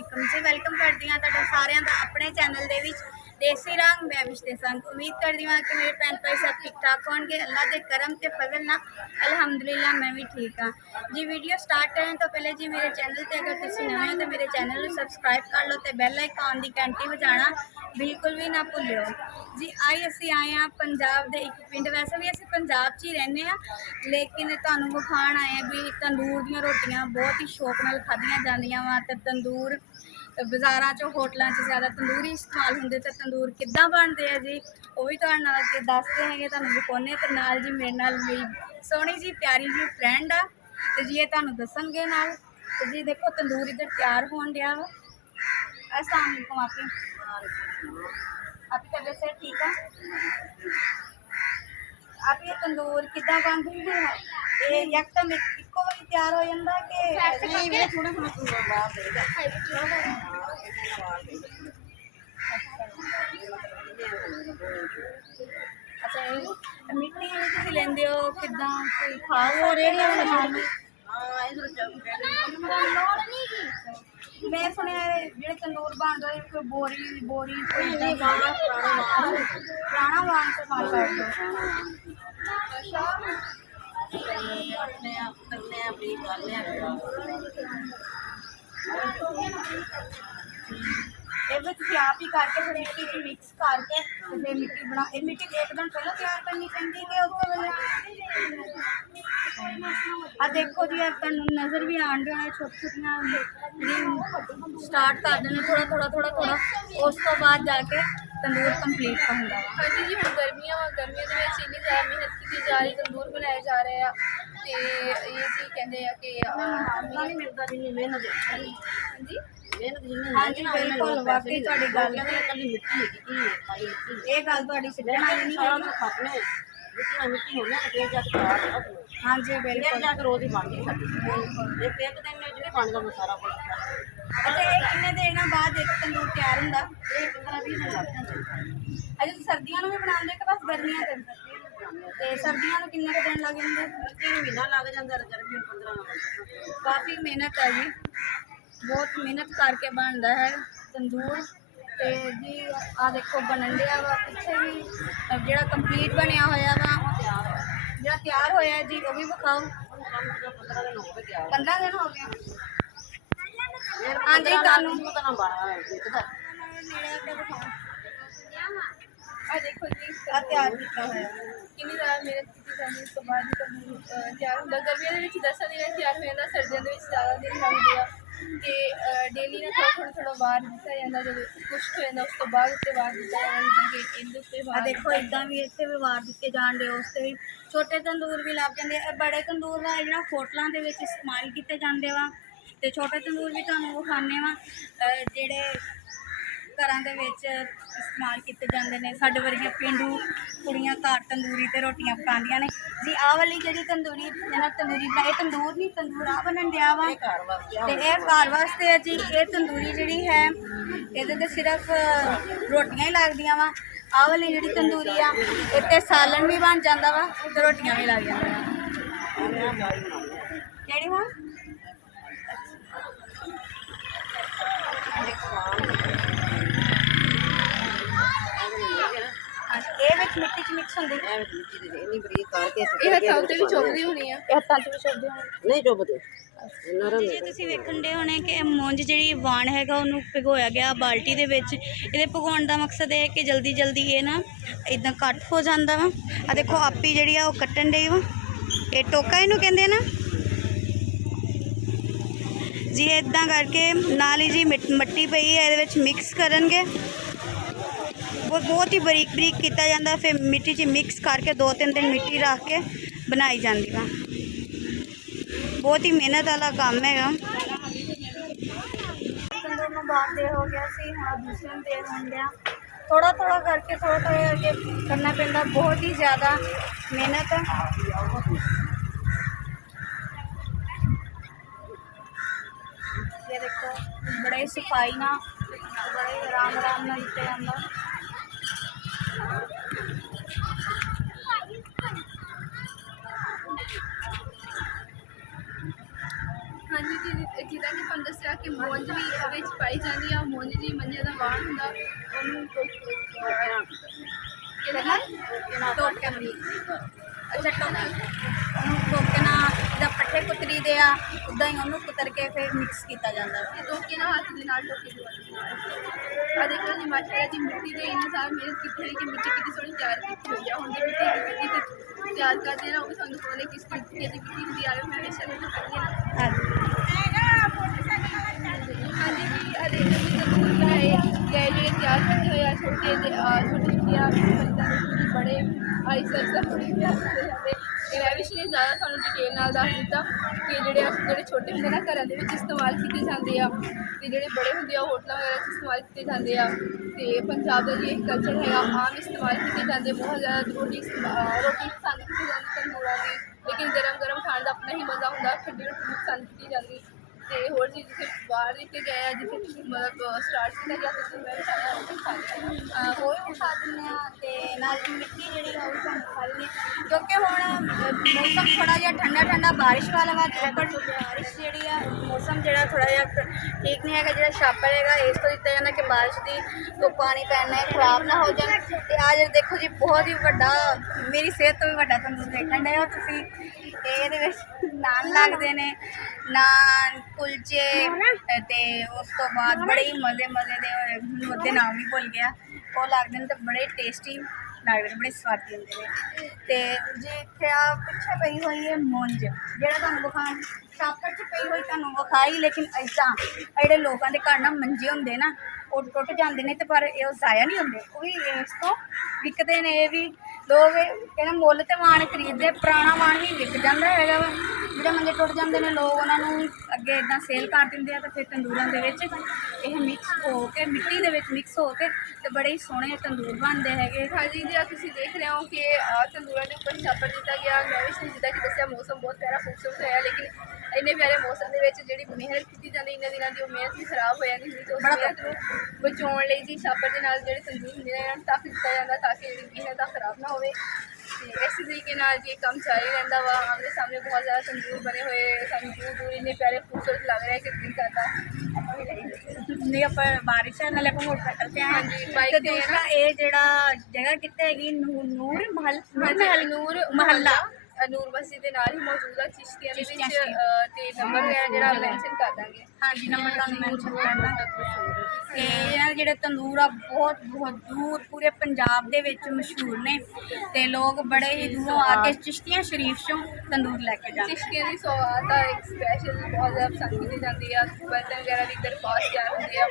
वालेकुम जी। वेलकम करती हाँ तुहाडा सारिਆਂ ਦਾ अपने चैनल ਦੇ ਵਿੱਚ देसी रंग मैं विशते संग। उम्मीद करती हाँ कि मेरे भैन भाई सब ठीक ठाक होंगे। अल्लाह के करम ते फजल ना अलहमदुलिल्लाह मैं भी ठीक हाँ जी। वीडियो स्टार्ट करने तो पहले जी मेरे चैनल पर अगर तुम नवे हो तो मेरे चैनल को सबसक्राइब कर लो तो बैल आइकन की घंटी बजाना बिल्कुल भी ना भुल्यो जी। असी आए हाँ पंजाब के एक पिंड, वैसे भी असी पंजाब च ही रहने हाँ लेकिन तुहानू विखाण आए भी तंदूर दी रोटियां बहुत ही शौक नाल खाधियां जांदियां वा। ते तंदूर बाज़ारां चों होटलों से ज़्यादा तंदूर ही इस्तेमाल होंगे। तो तंदूर किद्दां बनते हैं जी वो भी तुहाडे नाल अगे दसदे हैं, तुहानू विखाउने। ते नाल जी मेरे नाल मेरी सोहनी जी प्यारी जी फ्रेंड आ ते जी ये तुहानू दसणगे नाल। ते जी देखो तंदूर इधर तैयार होण दिया वा। अस्सलाम वालेकुम आपकी तबीयत से ठीक है? आप ये तंदूर किद्दां बनदी है? ये यकदम इक्को वारी तैयार हो जांदा कि नहीं? मेरे थोड़ा थोड़ा तंदूर बाहर देगा। अच्छा ये मिट्टी तुसीं लैंदे हो किद्दां कोई खास मैं सुनिया जेह्ड़े तंदूर बनदा कोई बोरी बोरी कोई पुराना वाण इस्तेमाल करदे ये तुसीं आप ही करके फिर मिट्टी च मिक्स करके ते फिर मिट्टी बना मिट्टी एक दिन पहले तैयार करनी पैंदी कि उस वेले? आ देखो जी तुहानू नज़र भी आन दे होने छोटी छोटियां स्टार्ट कर देने थोड़ा थोड़ा थोड़ा थोड़ा उस तो बाद जाके तंदूर कंप्लीट होंदा वा। हाँ जी हम गर्मियां गर्मियों के इन्नी ज़्यादा मेहनत की जा रही, तंदूर बनाए जा रहे हैं। तो ये जी कहते हैं कि मेहनत हाँ जी बिल्कुल वाकई तुहाडी गल ये गल तुहाडी सिद्धन वाली नहीं है। हाँ जी बिल्कुल। अच्छा ये किन्ने दिनों बाद एक तंदूर तैयार होंदा? अच्छा सर्दियों में भी बनाते कि बस गर्मियों के? सर्दियों में किन्ने दिन लग जाते? महीना लग जाता। काफ़ी मेहनत है जी, बहुत मेहनत करके बनता है तंदूर। तो जी आ देखो बनन दिया वा पिछे भी जो कंप्लीट बनया होया वा जो तैयार होया जी वो भी विखाओ। 15 दिन हो गए हाँ जी तुहानू देखो जी तैयार किया होया कितनी ज़्यादा मेहनत की जाती उस तो बाद ही तंदूर तैयार होंदा। गर्मियों के 10 दिन तैयार हो जाता, सर्दियों के ज़्यादा दिन लगते हैं। तो डेली ना थोड़ा थोड़ा बाहर दिता जाता जो खुश्क हो जाता उस तो बाद उत्ते बाहर दिता जाता। देखो इदा भी इतने भी वार दिते जान दे उस भी छोटे तंदूर भी लग जाते। बड़े तंदूर का जो होटलों के इस्तेमाल किए जाते वा तो छोटे तंदूर भी तुहानू विखाने वा जेड़े घरों के इस्तेमाल किए जाते हैं। साडे वर्गियां पेंडू कुड़ियां घर तंदूरी ते रोटियां पकांदियां ने जी। आ वाली जी तंदूरी तंदूरी बनाई तंदूर नहीं तंदूर आ बनन दिया वा ते ये घर वास्ते है जी। ये तंदूरी जी है ये सिर्फ रोटियां ही लगदियां वा। आ वाली जी तंदूरी आ इत्ते सालन भी बन जाता वा ते रोटियां भी लग जांदियां। केड़ी वा मिट्टी च मिक्स होंदी जी तुसीं वेखण दे होने कि मुंज जी वाण है उन्होंने भिगोया गया बाल्टी दे विच। इहदे भगोण का मकसद है कि जल्दी जल्दी ये ना इदां कट हो जाता वा। आ देखो आपी जी कट्टन डई वा ये टोका इनू कहंदे ना जी। इदां करके नाल ही जी मट्टी पई है ये मिक्स करनगे वो बहुत ही बरीक बरीक किया जाता। फिर मिट्टी च मिक्स करके 2-3 दिन मिट्टी रख के बनाई जाती वा। बहुत ही मेहनत वाला काम है। हो गया सी दूसरे दे हो गया थोड़ा थोड़ा करके करना पैंदा बहुत ही ज़्यादा मेहनत। ये देखो बड़े सफाई ना बड़े आराम आराम ना दिता जाता। ਹਾਂਜੀ ਜੀ, ਜਿੱਦਾਂ ਕਿ ਤੁਹਾਨੂੰ ਦੱਸਿਆ ਕਿ ਮੌਂਜ ਵੀ ਇਹਦੇ ਵਿੱਚ ਪਾਈ ਜਾਂਦੀ ਆ। ਮੌਂਜ ਜੀ ਮੰਜੇ ਦਾ ਵਾਣ ਹੁੰਦਾ, ਉਹਨੂੰ ਟੋਟਕਾ ਵੀ ਅੱਛਾ ਟੋਕਾ ਉਹਨੂੰ ਟੋਕਣਾ ਜਿੱਦਾਂ ਪੱਠੇ ਕੁਤਰੀ ਦੇ ਆ ਉੱਦਾਂ ਹੀ ਉਹਨੂੰ ਕੁਤਰ ਕੇ ਫਿਰ ਮਿਕਸ ਕੀਤਾ ਜਾਂਦਾ ਵਾ। ਇਹ ਟੋਕੇ ਨਾਲ ਹੱਥ ਦੇ ਨਾਲ ਟੋਕੇ ਦੀ ਆ ਦੇਖੋ ਜੀ, ਮਾਸ਼ਾਅੱਲਾ ਦੀ ਮਿੱਟੀ ਦੇ ਇੰਨੀ ਸਾਰੀ ਮਿਹਨਤ ਕੀਤੀ ਹੋਈ ਕਿ ਮਿੱਟੀ ਕਿੰਨੀ ਸੋਹਣੀ ਤਿਆਰ ਕੀਤੀ ਹੋਈ ਆ। ਹੁਣ ਦੀ ਮਿੱਟੀ ਤੇ ਤਿਆਰ ਕਰਦੇ ਨਾ, ਉਹ ਵੀ ਸਾਨੂੰ ਪਤਾ ਨਹੀਂ ਕਿਸ ਤਰੀਕੇ ਦੀ ਮਿੱਟੀ ਹੁੰਦੀ ਆ। ਮੈਂ ਹਮੇਸ਼ਾ ਨੂੰ ਕਰਦੀ ਹਾਂ ਨਾ। ਹਾਂਜੀ ਜੀ, ਆ ਦੇਖੋ ਜੀ ਤੰਦੂਰ ਬਣਾਏ ਗਏ ਜਿਹੜੇ ਤਿਆਰ ਕੀਤੇ ਹੋਏ ਆ। ਛੋਟੇ ਛੋਟੀਆਂ ਬੜੇ ਆਈਸੈਸ ਦਾ ਬੜੇ ਪਿਆਰ ਕੀਤੇ ਜਾਂਦੇ। ਇਹ ਰੈਵਿਸ਼ ਨੇ ਜ਼ਿਆਦਾ ਸਾਨੂੰ ਡਿਟੇਲ ਨਾਲ ਦੱਸ ਦਿੱਤਾ ਕਿ ਜਿਹੜੇ ਛੋਟੇ ਹੁੰਦੇ ਨਾ ਘਰਾਂ ਦੇ ਵਿੱਚ ਇਸਤੇਮਾਲ ਕੀਤੇ ਜਾਂਦੇ ਆ, ਤੇ ਜਿਹੜੇ ਬੜੇ ਹੁੰਦੇ ਆ ਉਹ ਹੋਟਲਾਂ ਵਗੈਰਾ 'ਚ ਇਸਤੇਮਾਲ ਕੀਤੇ ਜਾਂਦੇ ਆ। ਤੇ ਪੰਜਾਬ ਦਾ ਜੀ ਕਲਚਰ ਹੈਗਾ, ਆਮ ਇਸਤੇਮਾਲ ਕੀਤੇ ਜਾਂਦੇ ਬਹੁਤ ਜ਼ਿਆਦਾ। ਰੋਟੀ ਪਸੰਦ ਕੀਤੀ ਜਾਂਦੀ ਤੰਦੂਰਾਂ ਦੀ, ਲੇਕਿਨ ਗਰਮ ਗਰਮ ਖਾਣ ਦਾ ਆਪਣਾ ਹੀ ਮਜ਼ਾ ਹੁੰਦਾ। ਠੰਡੀ ਰੋਟੀ ਪਸੰਦ ਕੀਤੀ ਜਾਂਦੀ। ਤੇ ਹੋਰ ਚੀਜ਼ ਜਿੱਥੇ ਬਾਹਰ ਲੈ ਕੇ ਗਏ ਆ, ਜਿੱਥੇ ਮਤਲਬ ਸਟਾਰਟ ਕੀਤਾ ਗਿਆ ਤੇ ਮੈਂ ਵੀ ਖਾਣਾ ਉਹ ਵੀ ਖਾ ਲਿਆ। ਉਹ ਵੀ ਖਾ ਦਿੰਦੇ ਆ ਤੇ ਨਾਲ ਦੀ ਮਿੱਟੀ ਜਿਹੜੀ ਆ ਉਹ ਵੀ ਸਾਨੂੰ ਖਾ ਲੈਂਦੇ ਹਾਂ। ਕਿਉਂਕਿ ਹੁਣ ਮੌਸਮ ਥੋੜ੍ਹਾ ਜਿਹਾ ਠੰਡਾ ਠੰਡਾ ਬਾਰਿਸ਼ ਵਾਲਾ ਵਾ, ਤੇ ਪਰ ਬਾਰਿਸ਼ ਜਿਹੜੀ ਆ ਮੌਸਮ ਜਿਹੜਾ ਥੋੜ੍ਹਾ ਜਿਹਾ ਠੀਕ ਨਹੀਂ ਹੈਗਾ। ਜਿਹੜਾ ਛਾਪਰ ਹੈਗਾ ਇਸ ਤੋਂ ਦਿੱਤਾ ਜਾਂਦਾ ਕਿ ਬਾਰਿਸ਼ ਦੀ ਤੋਂ ਪਾਣੀ ਪੈਣਾ ਹੈ, ਖਰਾਬ ਨਾ ਹੋ ਜਾਣ। ਤੇ ਅੱਜ ਦੇਖੋ ਜੀ ਬਹੁਤ ਹੀ ਵੱਡਾ, ਮੇਰੀ ਸਿਹਤ ਤੋਂ ਵੀ ਵੱਡਾ ਤੰਦੂਰ ਦੇਖਣ ਡਏ ਹੋ ਤੁਸੀਂ। ਤੇ ਇਹਦੇ ਵਿੱਚ ਨਾਨ ਲੱਗਦੇ ਨੇ, ਨਾਨ ਕੁਲਚੇ, ਤੇ ਉਸ ਤੋਂ ਬਾਅਦ ਬੜੇ ਹੀ ਮਜ਼ੇ ਦੇ, ਮੈਨੂੰ ਉਹਦੇ ਨਾਮ ਵੀ ਭੁੱਲ ਗਿਆ, ਉਹ ਲੱਗਦੇ ਨੇ ਤੇ ਬੜੇ ਟੇਸਟੀ ਲੱਗਦੇ ਨੇ, ਬੜੇ ਸਵਾਦੀ ਹੁੰਦੇ ਨੇ। ਤੇ ਜੇ ਇੱਥੇ ਆ ਪਿੱਛੇ ਪਈ ਹੋਈ ਹੈ ਮੁੰਜ, ਜਿਹੜਾ ਤੁਹਾਨੂੰ ਵਿਖਾਉਣ ਛਾਪਰ 'ਚ ਪਈ ਹੋਈ ਤੁਹਾਨੂੰ ਵਿਖਾਈ, ਲੇਕਿਨ ਇੱਦਾਂ ਜਿਹੜੇ ਲੋਕਾਂ ਦੇ ਘਰ ਨਾ ਮੰਜੇ ਹੁੰਦੇ ਨਾ ਉਹ ਟੁੱਟ ਜਾਂਦੇ ਨੇ, ਤੇ ਪਰ ਇਹ ਜ਼ਾਇਆ ਨਹੀਂ ਹੁੰਦੇ, ਉਹ ਵੀ ਇਸ ਤੋਂ ਵਿਕਦੇ ਨੇ। ਇਹ ਵੀ ਲੋਕ ਕਹਿੰਦੇ ਮੁੱਲ ਤੇ ਵਾਣ ਖਰੀਦਦੇ, ਪੁਰਾਣਾ ਵਾਣ ਵੀ ਵਿਕ ਜਾਂਦਾ ਹੈਗਾ ਵਾ। ਜਿਹੜੇ ਮੰਜੇ ਟੁੱਟ ਜਾਂਦੇ ਨੇ ਲੋਕ ਉਹਨਾਂ ਨੂੰ ਅੱਗੇ ਇੱਦਾਂ ਸੇਲ ਕਰ ਦਿੰਦੇ ਆ, ਤੇ ਫਿਰ ਤੰਦੂਰਾਂ ਦੇ ਵਿੱਚ ਇਹ ਮਿਕਸ ਹੋ ਕੇ, ਮਿੱਟੀ ਦੇ ਵਿੱਚ ਮਿਕਸ ਹੋ ਕੇ ਤੇ ਬੜੇ ਹੀ ਸੋਹਣੇ ਤੰਦੂਰ ਬਣਦੇ ਹੈਗੇ। ਹਾਂਜੀ ਜੀ, ਤੁਸੀਂ ਦੇਖ ਰਹੇ ਹੋ ਕਿ ਤੰਦੂਰਾਂ ਦੇ ਉੱਪਰ ਛਾਪਰ ਦਿੱਤਾ ਗਿਆ। ਮੈਂ ਵੀ ਜਿੱਦਾਂ ਕਿ ਦੱਸਿਆ ਮੌਸਮ ਬਹੁਤ ਪਿਆਰਾ ਖੂਬਸੂਰਤ ਹੋਇਆ, ਲੇਕਿਨ ਇੰਨੇ ਪਿਆਰੇ ਮੌਸਮ ਦੇ ਵਿੱਚ ਜਿਹੜੀ ਮਿਹਨਤ ਕੀਤੀ ਜਾਂਦੀ ਇੰਨੇ ਦਿਨਾਂ ਦੀ, ਉਹ ਮਿਹਨਤ ਵੀ ਖਰਾਬ ਹੋ ਜਾਂਦੀ ਹੁੰਦੀ। ਤੇ ਉਸ ਮਿਹਨਤ ਨੂੰ ਬਚਾਉਣ ਲਈ ਜੀ ਛਾਪਰ ਦੇ ਨਾਲ ਜਿਹੜੇ ਤੰਦੂਰ ਹੁੰਦੇ ਨੇ ਇਹਨਾਂ ਨੂੰ ਢੱਕ ਦਿੱਤਾ ਜਾਂਦਾ ਤਾਂ ਕਿ ਜਿਹੜੀ ਮਿਹਨਤ ਆ ਖਰਾਬ ਨਾ ਹੋਵੇ। ਤੇ ਇਸ ਤਰੀਕੇ ਨਾਲ ਜੀ ਕੰਮ ਜਾਰੀ ਰਹਿੰਦਾ ਵਾ। ਆਮਣੇ ਸਾਹਮਣੇ ਬਹੁਤ ਜ਼ਿਆਦਾ ਤੰਦੂਰ ਬਣੇ ਹੋਏ, ਸਾਨੂੰ ਦੂਰ ਦੂਰ ਇੰਨੇ ਪਿਆਰੇ ਖੂਬਸੂਰਤ ਲੱਗ ਰਿਹਾ ਕਿ ਦਿਲ ਕਰਦਾ ਆਪਾਂ ਵੀ ਨਹੀਂ ਆਪਾਂ ਬਾਰਿਸ਼ ਨਾਲ ਆਪਾਂ ਮੋਟਰਸਾਈਕਲ ਤੇ ਆਏ। ਹਾਂਜੀ, ਬਾਈਕ ਤੇ ਤੇ ਦੂਸਰਾ ਇਹ ਜਿਹੜਾ ਜਗ੍ਹਾ ਕਿੱਥੇ ਹੈਗੀ, ਨੂਰ ਮਹੱਲਾ ਨੂਰ ਮਸਜਿਦ ਦੇ ਨਾਲ ਹੀ ਮੌਜੂਦ ਆ, ਚਿਸ਼ਤੀਆਂ ਦੇ ਵਿੱਚ। ਚਿਸ਼ਤੀਆਂ ਤੇ ਨੰਬਰ ਵਗੈਰਾ ਜਿਹੜਾ ਮੈਂਸ਼ਨ ਕਰ ਦਾਂਗੇ। ਹਾਂਜੀ, ਨੰਬਰ ਤੁਹਾਨੂੰ ਮੈਂਸ਼ਨ ਕਰਨਾ। ਤੇ ਇਹਨਾਂ ਜਿਹੜੇ ਤੰਦੂਰ ਆ ਬਹੁਤ ਦੂਰ ਪੂਰੇ ਪੰਜਾਬ ਦੇ ਵਿੱਚ ਮਸ਼ਹੂਰ ਨੇ, ਤੇ ਲੋਕ ਬੜੇ ਹੀ ਦੂਰੋਂ ਆ ਕੇ ਚਿਸ਼ਤੀਆਂ ਸ਼ਰੀਫ ਚੋਂ ਤੰਦੂਰ ਲੈ ਕੇ ਜਾਂਦੇ। ਚਿਸ਼ਤੀਆਂ ਦੀ ਸੌਗਾਤ ਆ ਇੱਕ ਸਪੈਸ਼ਲ ਬਹੁਤ ਜ਼ਿਆਦਾ ਪਸੰਦ ਕੀਤੀ ਜਾਂਦੀ ਆ। ਬਰਤਨ ਵਗੈਰਾ ਵੀ ਇੱਧਰ ਬਹੁਤ ਤਿਆਰ ਹੁੰਦੇ ਆ।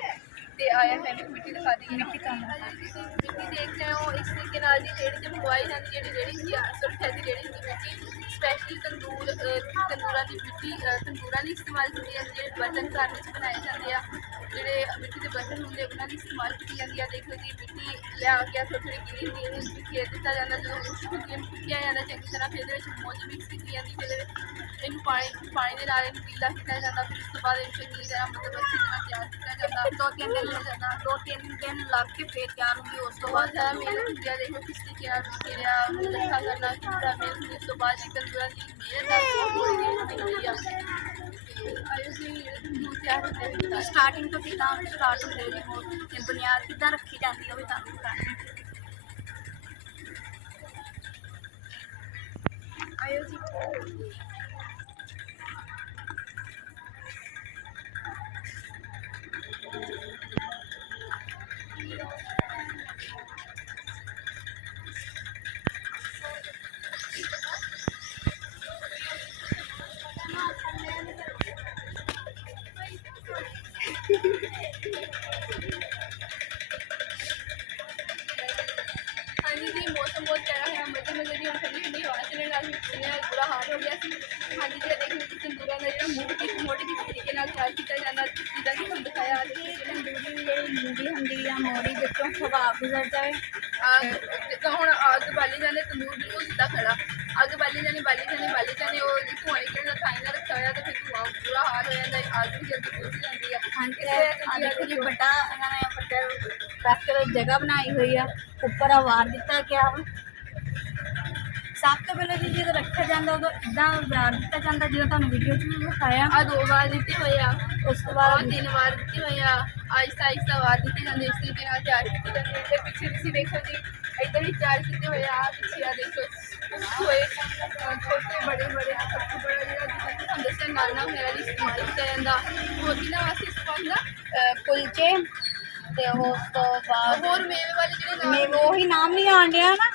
ਤੇ ਆਇਆ ਮੈਂ ਮਿੱਟੀ ਦਿਖਾ ਦੀ, ਮਿੱਟੀ ਦੇਖ ਰਹੇ ਹੋ। ਇਸ ਤਰੀਕੇ ਨਾਲ ਜੀ ਰੇਹੜੀ ਤੇ ਮੰਗਵਾਈ ਜਾਂਦੀ, ਜਿਹੜੀ ਸੁਰੱਖਿਆ ਦੀ ਰੇਹੜੀ ਹੁੰਦੀ ਮਿੱਟੀ ਸਪੈਸ਼ਲੀ ਤੰਦੂਰਾਂ ਦੀ ਮਿੱਟੀ ਤੰਦੂਰਾਂ ਲਈ ਇਸਤੇਮਾਲ ਕੀਤੀ ਜਾਂਦੀ। ਜਿਹੜੇ ਬਰਤਨ ਘਰ ਵਿੱਚ ਬਣਾਏ ਜਾਂਦੇ ਆ, ਜਿਹੜੇ ਮਿੱਟੀ ਦੇ ਬਰਤਨ ਹੁੰਦੇ ਉਹਨਾਂ ਦੀ ਇਸਤੇਮਾਲ ਕੀਤੀ ਜਾਂਦੀ ਆ। ਦੇਖੋ ਜੀ ਮਿੱਟੀ ਲਿਆ ਕੇ ਥੋੜੀ ਗਿੱਲੀ ਹੁੰਦੀ ਹੈ, ਉਹਨੂੰ ਖੇਰ ਦਿੱਤਾ ਜਾਂਦਾ। ਜਦੋਂ ਖੁਸ਼ਕ ਹੁੰਦੀ ਹੈ ਸੁੱਕਿਆ ਜਾਂਦਾ ਚੰਗੀ ਤਰ੍ਹਾਂ, ਫਿਰ ਇਹਦੇ ਵਿੱਚ ਮੌਜ ਮਿਕਸ ਕੀਤੀ ਜਾਂਦੀ। ਫਿਰ ਇਹਦੇ ਵਿੱਚ ਇਹਨੂੰ ਪਾਣੀ ਦੇ ਨਾਲ ਇਹਨੂੰ ਪੀਲਾ ਕੀਤਾ ਜਾਂਦਾ। ਫਿਰ ਉਸ ਤੋਂ ਬਾਅਦ ਇਹਨੂੰ ਚੰਗੀ ਤਰ੍ਹਾਂ ਮਤਲਬ ਅੱਛੀ ਤਰ੍ਹਾਂ ਤਿਆਰ ਕੀਤਾ ਜਾਂਦਾ। 2-3 ਦਿਨ ਲੱਗ ਜਾਂਦਾ, 2-3 ਦਿਨ ਲੱਗ ਕੇ ਫਿਰ ਤਿਆਰ ਹੁੰਦੀ। ਉਸ ਤੋਂ ਬਾਅਦ ਜ਼ਿਆਦਾ ਮਿਹਨਤ ਹੁੰਦੀ ਆ। ਦੇਖੋ ਕਿਸ ਤਰੀਕੇ ਨਾਲ ਖੇਰਿਆ ਇਕੱਠਾ ਕਰਨਾ, ਕਿਸ ਤਰ੍ਹਾਂ ਮਿਹਨਤ ਹੁੰਦੀ। ਉਸ ਤੋਂ ਬਾਅਦ ਇੱਕ ਤੰਦੂਰਾਂ ਦੀ ਮਿਹਨਤ ਆ ਥੋੜੀ ਜਿਹੀ ਹੁੰਦੀ ਆ। ਤੇ ਆਇਓ ਜੀ ਤਿਆਰ ਹੁੰਦੇ ਆ। ਸਟਾਰਟਿੰਗ ਤੋਂ ਕਿੱਦਾਂ ਸਟਾਰਟ ਹੁੰਦੇ ਜੀ, ਉਹ ਬੁਨਿਆਦ ਕਿੱਦਾਂ ਰੱਖੀ ਜਾਂਦੀ ਹੈ ਉਹ ਵੀ ਤੁਹਾਨੂੰ ਦੱਸਣੀ। ਆਇਓ ਜੀ। ਹਾਂਜੀ ਜੀ, ਮੌਸਮ ਬਹੁਤ ਪਿਆਰਾ ਹੈ। ਮਜ਼ੇ ਦੀ ਹੁਣ ਠੰਡੀ ਠੰਡੀ ਹਵਾ ਚੱਲਣ ਲੱਗ ਪਈ, ਇੰਨਾ ਬੁਰਾ ਹਾਲ ਹੋ ਗਿਆ ਸੀ। ਹਾਂਜੀ ਜੀ, ਦੇਖੋ ਕਿ ਤੰਦੂਰਾਂ ਦਾ ਜਿਹੜਾ ਮੋਟੇ ਜਿਹੇ ਤਰੀਕੇ ਨਾਲ ਤਿਆਰ ਕੀਤਾ ਜਾਂਦਾ, ਜਿੱਦਾਂ ਕਿ ਤੁਹਾਨੂੰ ਦਿਖਾਇਆ। ਤੰਦੂਰੀ ਜਿਹੜੀ ਮੂੰਗੀ ਹੁੰਦੀ ਆ ਮੋੜੀ ਵਿੱਚੋਂ ਹਵਾ ਗੁਜ਼ਰ ਜਾਏ, ਜਿੱਦਾਂ ਹੁਣ ਅੱਗ ਬਾਲੀ ਜਾਂਦੇ, ਤੰਦੂਰ ਬਿਲਕੁਲ ਸਿੱਧਾ ਖੜਾ, ਅੱਗ ਬਾਲੀ ਜਾਣੀ ਉਹ ਧੂੰਆਂ ਨਿਕਲਦਾ, ਥਾਈ ਨਾਲ ਰੱਖਿਆ ਹੋਇਆ, ਤਾਂ ਫਿਰ ਧੂੰਆਂ ਬੁਰਾ ਹਾਲ ਹੋ ਜਾਂਦਾ। ਅੱਗ ਵੀ ਜਲਦੀ ਬੁਝ ਜਾਂਦੀ ਆ। ਹਾਂਜੀ ਦੇਖੋ ਜੀ ਵੱਡਾ ਇਹਨਾਂ ਨੇ ਰੱਖ ਕੇ ਜਗ੍ਹਾ ਬਣਾਈ ਹੋਈ ਆ, ਉੱਪਰ ਆਵਾਰ ਦਿੱਤਾ ਗਿਆ ਵਾ। ਸਭ ਤੋਂ ਪਹਿਲਾਂ ਜੀ ਜਦੋਂ ਰੱਖਿਆ ਜਾਂਦਾ ਉਦੋਂ ਇੱਦਾਂ ਵਾਰ ਦਿੱਤਾ ਜਾਂਦਾ ਜਿਵੇਂ ਤੁਹਾਨੂੰ ਵੀਡੀਓ 'ਚ ਵੀ ਦਿਖਾਇਆ। ਆ 2 ਵਾਰ ਦਿੱਤੇ ਹੋਏ ਆ, ਉਸ ਤੋਂ ਬਾਅਦ ਬਾਅਦ 3 ਵਾਰ ਦਿੱਤੇ ਹੋਏ ਆ। ਆਹਿਸਤਾ ਆਹਿਸਤਾ ਵਾਰ ਦਿੱਤੇ ਜਾਂਦੇ, ਇਸ ਤਰੀਕੇ ਨਾਲ ਤਿਆਰ ਕੀਤੇ ਜਾਂਦੇ। ਤੇ ਪਿੱਛੇ ਤੁਸੀਂ ਦੇਖੋ ਜੀ ਇੱਧਰ ਵੀ ਤਿਆਰ ਕੀਤੇ ਹੋਏ ਆ, ਪਿੱਛੇ ਆ ਦੇਖੋ ਕੁਛ ਹੋਏ ਛੋਟੇ ਬੜੇ ਬੜੇ ਆ। ਸਭ ਤੋਂ ਬੜਾ ਜਿਹੜਾ ਜਿੱਦਾਂ ਕਿ ਤੁਹਾਨੂੰ ਦੱਸਿਆ ਨਾਨਾ ਵਗੈਰਾ ਲਈ ਇਸਤੇਮਾਲ ਕੀਤਾ ਜਾਂਦਾ, ਹੋਰ ਕਿਹਨਾਂ ਵਾਸਤੇ ਇਸਤੇਮਾਲ ਹੁੰਦਾ? ਕੁਲਚੇ ਤੇ ਉਸ ਤੋਂ ਬਾਅਦ ਹੋਰ ਮੇਵੇ ਵਾਲੇ ਜਿਹੜੇ ਨਾਮ ਮੈਂ ਉਹੀ ਨਾਮ ਨਹੀਂ ਆਉਣ ਡਿਆ ਨਾ,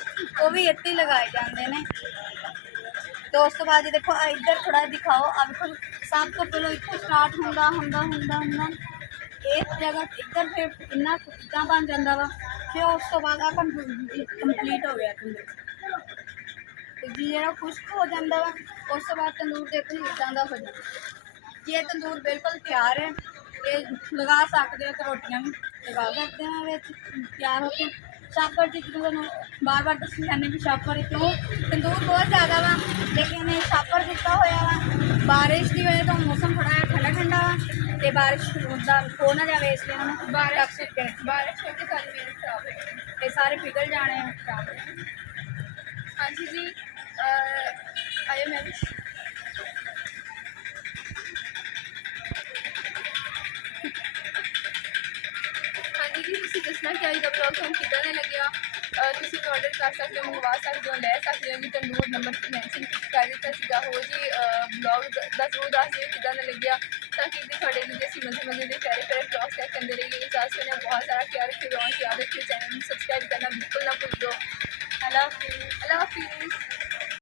ਉਹ ਵੀ ਇੱਥੇ ਹੀ ਲਗਾਏ ਜਾਂਦੇ ਨੇ। ਤੇ ਉਸ ਤੋਂ ਬਾਅਦ ਜੀ ਦੇਖੋ ਇੱਧਰ ਥੋੜਾ ਦਿਖਾਓ। ਆ ਵੇਖੋ ਸਭ ਤੋਂ ਪਹਿਲਾਂ ਇੱਥੇ ਸਟਾਰਟ ਹੁੰਦਾ ਇਸ ਜਗ੍ਹਾ ਇੱਧਰ ਫਿਰ ਇੰਨਾ ਕਿੱਦਾਂ ਬਣ ਜਾਂਦਾ ਵਾ। ਫਿਰ ਉਸ ਤੋਂ ਬਾਅਦ ਆ ਕੰਪਲੀਟ ਹੋ ਗਿਆ ਤੇ ਜੀ ਜਿਹੜਾ ਖੁਸ਼ਕ ਹੋ ਜਾਂਦਾ ਵਾ। ਉਸ ਤੋਂ ਬਾਅਦ ਤੰਦੂਰ ਦੇਖੋ ਇੱਦਾਂ ਦਾ ਹੋ ਜਾਂਦਾ। ਜੇ ਤੰਦੂਰ ਬਿਲਕੁਲ ਤਿਆਰ ਹੈ, ਇਹ ਲਗਾ ਸਕਦੇ ਹੋ ਤੇ ਰੋਟੀਆਂ ਵੀ ਲਗਾ ਸਕਦੇ ਹਾਂ ਵਿੱਚ ਤਿਆਰ ਹੋ ਕੇ। ਛਾਪਰ ਦੀ ਤੁਹਾਨੂੰ ਬਾਰ-ਬਾਰ ਦੱਸੀ ਜਾਂਦੇ ਵੀ ਛਾਪਰ ਕਿਉਂ, ਤੰਦੂਰ ਬਹੁਤ ਜ਼ਿਆਦਾ ਵਾ ਲੇਕਿਨ ਇਹ ਛਾਪਰ ਦਿੱਤਾ ਹੋਇਆ ਵਾ। ਬਾਰਿਸ਼ ਦੀ ਵਜ੍ਹਾ ਤੋਂ ਮੌਸਮ ਥੋੜਾ ਜਿਹਾ ਠੰਡਾ ਵਾ ਤੇ ਬਾਰਿਸ਼ ਦਾ ਹੋ ਨਾ ਜਾਵੇ ਇਸ ਲਈ ਉਹਨਾਂ ਨੂੰ ਬਾਰਿਸ਼ ਹੋ ਕੇ ਸਾਰੀ ਮਿਹਨਤ ਖਰਾਬ ਹੈ। ਇਹ ਸਾਰੇ ਪਿਘਲ ਜਾਣੇ ਆ ਖਰਾਬ। ਹਾਂਜੀ ਜੀ ਆਇਓ ਮੈਂ ਵੀ ਹਾਂਜੀ ਜੀ ਤੁਸੀਂ ਦੱਸਣਾ ਕਿ ਅੱਜ ਦਾ ਬਲੌਗ ਤੁਹਾਨੂੰ ਕਿੱਦਾਂ ਦਾ ਲੱਗਿਆ। ਤੁਸੀਂ ਆਰਡਰ ਕਰ ਸਕਦੇ ਹੋ, ਮੰਗਵਾ ਸਕਦੇ ਹੋ, ਲੈ ਸਕਦੇ ਹੋ ਜੀ। ਤੰਦੂਰ ਨੰਬਰ ਮੈਂਸ਼ਨ ਕਰ ਦਿੱਤਾ ਸੀਗਾ। ਹੋਰ ਜੀ ਬਲੌਗ ਦਾ ਜ਼ਰੂਰ ਦੱਸ ਦਿਓ ਕਿੱਦਾਂ ਦਾ ਲੱਗਿਆ, ਤਾਂ ਕਿ ਤੁਹਾਡੇ ਲਈ ਅਸੀਂ ਮਜ਼ੇ ਦੇ ਪਿਆਰੇ ਬਲੌਗ ਚੈੱਕ ਕਰਦੇ ਰਹੀਏ। ਇਜਾਜ਼ਤ ਨੇ ਬਹੁਤ ਸਾਰਾ ਖਿਆਲ ਰੱਖਿਓ, ਯਾਦ ਰੱਖਿਓ। ਚੈਨਲ ਨੂੰ ਸਬਸਕ੍ਰਾइब करना बिल्कुल ना भूलियो। अल्लाह हाफिज़।